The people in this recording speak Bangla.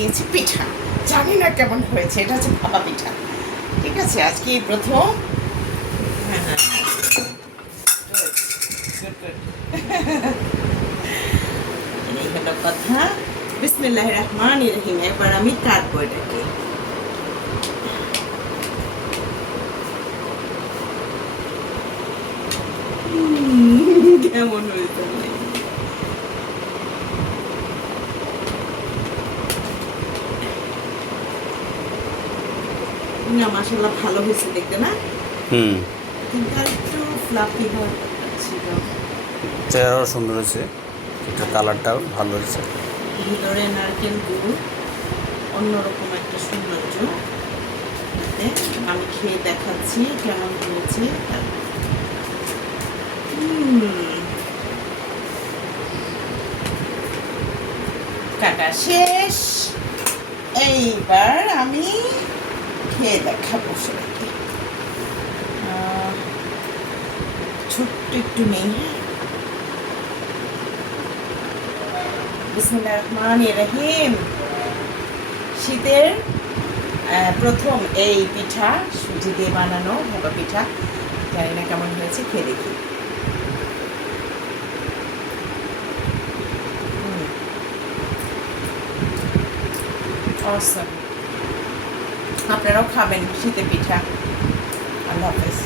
নিয়েছি পিঠা, জানি না কেমন হয়েছে। এটা হচ্ছে ভাপা পিঠা, ঠিক আছে? আজকে এই প্রথম। হ্যাঁ হ্যাঁ, এই হলো কথা। বিসমিল্লাহির রহমানির রহিম। এবার আমি কাটবো এটাকে। কেমন হয়েছে না? মাশাআল্লাহ ভালো হয়েছে দেখতে, না? কিন্তু আর একটু ফ্লাফি হওয়ার ছিল। চেহারাও সুন্দর হয়েছে, এটা কালারটাও ভালো হয়েছে। ভিতরে নারকেল গুড়, অন্যরকম একটা সৌন্দর্য। আমি খেয়ে দেখাচ্ছি কেমন হয়েছে। কাটা শেষ, এইবার আমি খেয়ে দেখাবো সেটাকে। ছোট্ট একটু নেই। বিসমিল্লাহির রহমানির রহিম। শীতের প্রথম এই পিঠা, সুজি দিয়ে বানানো ভাপা পিঠা। জানি না কেমন হয়েছে, খেয়ে দেখি। অসম। আপনারাও খাবেন শীতের পিঠা। আল্লাহ হাফেজ।